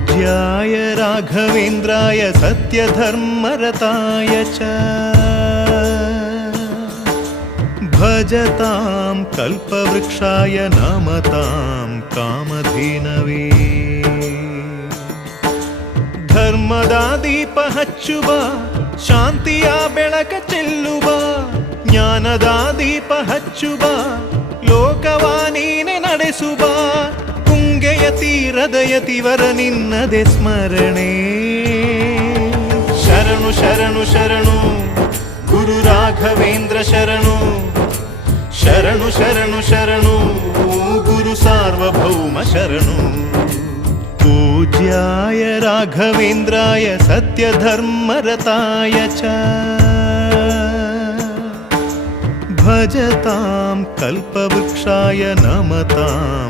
पूज्याय राघवेन्द्राय सत्यधर्मरताय च भजतां कल्पवृक्षाय नमतां कामधेनवे ಧರ್ಮದ ದೀಪ ಹಚ್ಚುವ ಶಾಂತಿಯ ಬೆಳಕ ಚೆಲ್ಲುವ ಜ್ಞಾನದ ದೀಪ ಹಚ್ಚುವ ಲೋಕವ ನೀನೆ ನಡೆಸುವ ತುಂಗೆಯ ತೀರದ ಯತಿವರ ನಿನ್ನದೆ ಸ್ಮರಣೆ ಶರಣು ಶರಣು ಶರಣು ಗುರು ರಾಘವೇಂದ್ರ ಶರಣು ಶರಣು ಶರಣು ಶರಣು ಗುರು ಸಾರ್ವಭೌಮ ಶರಣು पूज्याय राघवेन्द्राय सत्यधर्मरताय च भजतां कल्पवृक्षाय नमतां